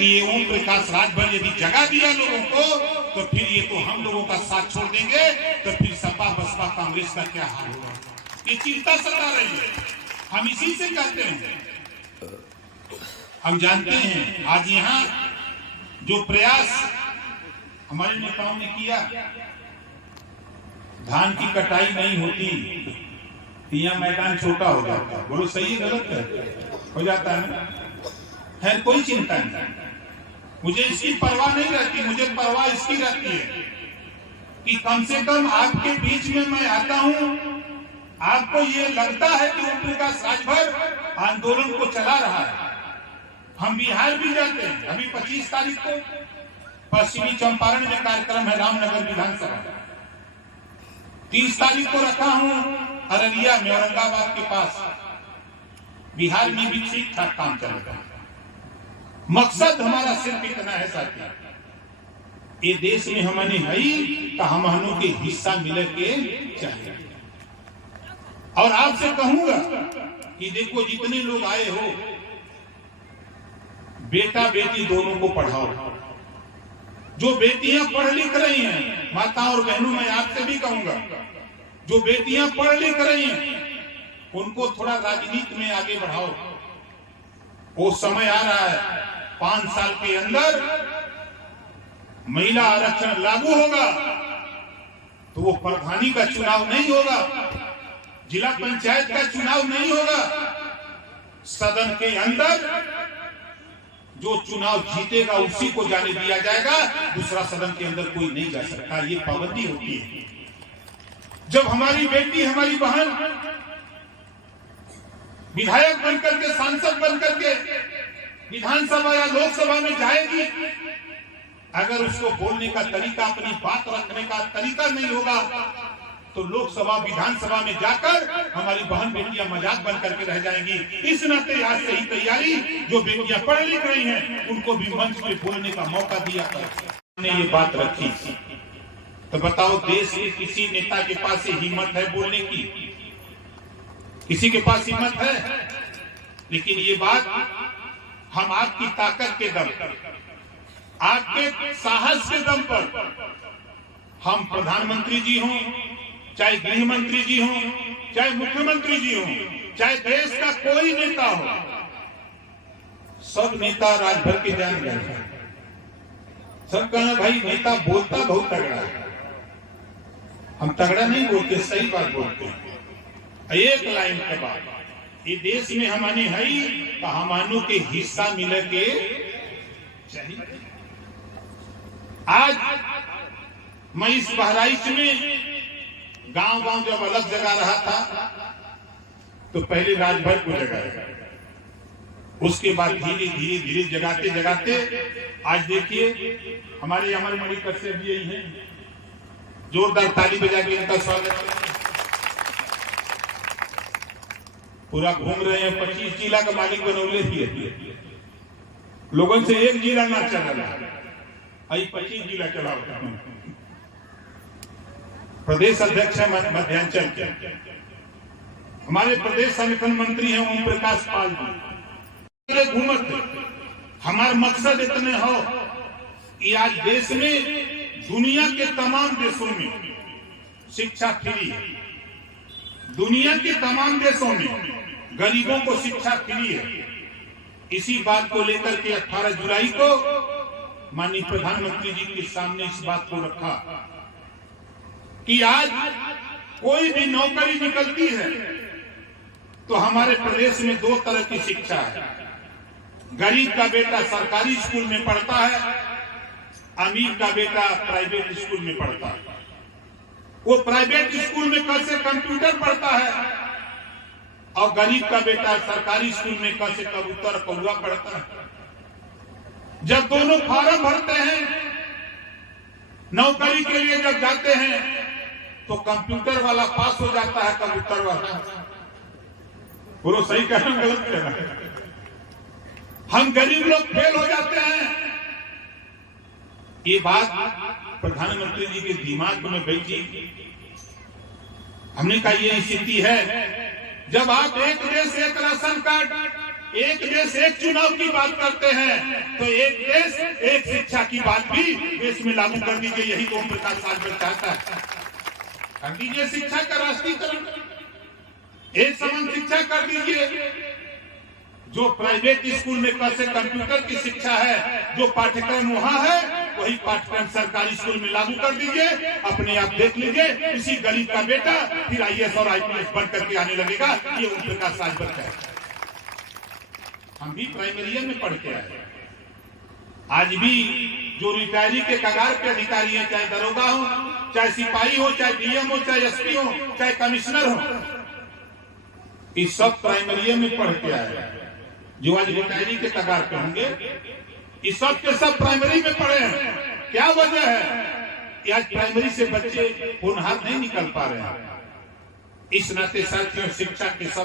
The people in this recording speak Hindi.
कि ये ओम प्रकाश राजभर यदि जगा दिया लोगों को तो फिर ये तो हम लोगों का साथ छोड़ देंगे, तो फिर सपा बसपा कांग्रेस का क्या हाल होगा, ये चिंता सता रही है। हम इसी से कहते हैं, हम जानते हैं आज यहाँ जो प्रयास हमारे नेताओं ने किया, धान की कटाई नहीं होती यहाँ मैदान छोटा हो जाता है। बोलो सही है गलत है? हो जाता है ना? है कोई चिंता नहीं, मुझे इसकी परवाह नहीं रहती। मुझे परवाह इसकी रहती है कि कम से कम आपके बीच में मैं आता हूं, आपको ये लगता है कि ओम प्रकाश राजभर आंदोलन को चला रहा है। हम बिहार भी जाते हैं, अभी 25 तारीख को पश्चिमी चंपारण में कार्यक्रम है रामनगर विधानसभा, 30 तारीख को रखा हूं अररिया में औरंगाबाद के पास। बिहार में भी ठीक ठाक काम चल रहा है। मकसद हमारा सिर्फ इतना है साथी, ये देश में हमने है तो हमनों के हिस्सा मिले के चाहिए। और आपसे कहूंगा कि देखो जितने लोग आए हो, बेटा बेटी दोनों को पढ़ाओ। जो बेटियां पढ़ लिख रही हैं, माता और बहनों, मैं आपसे भी कहूंगा, जो बेटियां पढ़ लिख रही हैं उनको थोड़ा राजनीति में आगे बढ़ाओ। वो समय आ रहा है 5 साल के अंदर महिला आरक्षण लागू होगा तो वो प्रधानी का चुनाव नहीं होगा, जिला पंचायत का चुनाव नहीं होगा, सदन के अंदर जो चुनाव जीतेगा उसी को जाने दिया जाएगा, दूसरा सदन के अंदर कोई नहीं जा सकता। ये पाबंदी होती है। जब हमारी बेटी हमारी बहन विधायक बनकर के, सांसद बनकर के विधानसभा या लोकसभा में जाएगी, अगर उसको बोलने का तरीका, अपनी बात रखने का तरीका नहीं होगा तो लोकसभा विधानसभा में जाकर हमारी बहन बेटियां मजाक बन करके रह जाएंगी। इस नाते आज से ही तैयारी, जो बेटियां पढ़ लिख रही हैं उनको भी मंच पे बोलने का मौका दिया कर ने ये बात रखी। तो बताओ, देश के किसी नेता के पास हिम्मत है बोलने की? किसी के पास हिम्मत है? लेकिन ये बात हम आपकी ताकत के दम पर, आपके साहस के दम पर, हम प्रधानमंत्री जी हों, चाहे गृह मंत्री जी हों, चाहे मुख्यमंत्री जी हों, चाहे देश का कोई नेता हो, सब नेता राजभर के जान गए। सब कहना भाई नेता बोलता बहुत तगड़ा है। हम तगड़ा नहीं बोलते, सही बात बोलते हैं। एक लाइन के बाद ये देश में हमने है तो हमानों के हिस्सा मिले के चाहिए। आज मैं इस बहराइच में गांव जब अलग जगह रहा था तो पहले राजभर को जगाया, उसके बाद धीरे धीरे जगाते जगाते आज देखिए हमारे मणि कश्यप जी यही है। जोरदार ताली बजा के इनका स्वागत करें। पूरा घूम रहे हैं, 25 जिला का मालिक बनौले ही है। लोगों से एक जिला ना चल रहा है, 25 जिला चला। प्रदेश अध्यक्ष है मध्यांचल के, हमारे प्रदेश संगठन मंत्री हैं ओम प्रकाश पाल जी। घूमत हमारा मकसद इतने हो कि आज देश में, दुनिया के तमाम देशों में शिक्षा फ्री है। दुनिया के तमाम देशों में गरीबों को शिक्षा फ्री है। इसी बात को लेकर के 18 जुलाई को माननीय प्रधानमंत्री जी के सामने इस बात को रखा कि आज कोई भी नौकरी निकलती है तो हमारे प्रदेश में 2 तरह की शिक्षा है। गरीब का बेटा सरकारी स्कूल में पढ़ता है, अमीर का बेटा प्राइवेट स्कूल में पढ़ता है। वो प्राइवेट स्कूल में कैसे कंप्यूटर पढ़ता है और गरीब का बेटा सरकारी स्कूल में कैसे कबूतर कौवा पढ़ता है। जब दोनों फॉर्म भरते हैं नौकरी के लिए, जब जाते हैं तो कंप्यूटर वाला पास हो जाता है, कबूतर वाला। बोलो सही कह रहा हूं गलत कह रहा हूं? हम गरीब लोग फेल हो जाते हैं। ये बात प्रधानमंत्री जी के दिमाग में बैठी। हमने कहा ये स्थिति है, जब आप एक देश एक राशन कार्ड एक देश एक चुनाव की बात करते हैं, तो एक देश एक शिक्षा की बात भी देश में लागू कर दीजिए। यही ओम प्रकाश राजभर चाहता है। कर दीजिए शिक्षा का राष्ट्रीयकरण, एक समान शिक्षा कर दीजिए। जो प्राइवेट स्कूल में कैसे कंप्यूटर की शिक्षा है, जो पाठ्यक्रम वहां है, वही पाठ्यक्रम सरकारी स्कूल में लागू कर दीजिए। अपने आप देख लीजिए, इसी गरीब का बेटा फिर IAS और IPS बन करके आने लगेगा। ये ओम प्रकाश राजभर का है। हम भी प्राइमरी में पढ़ के आए। आज भी जो रिटायरी के कगार पे अधिकारी हैं, चाहे दरोगा हो, चाहे सिपाही हो, चाहे DM हो, चाहे SP हो, चाहे कमिश्नर हो, इस सब प्राइमरी में पढ़ के आए। जो आज रिटायरी के कगार पे होंगे, इस सब के सब प्राइमरी में पढ़े हैं। क्या वजह है? आज प्राइमरी से बच्चे होनहार नहीं निकल पा रहे हैं। इस नाते साथियों, शिक्षा के सब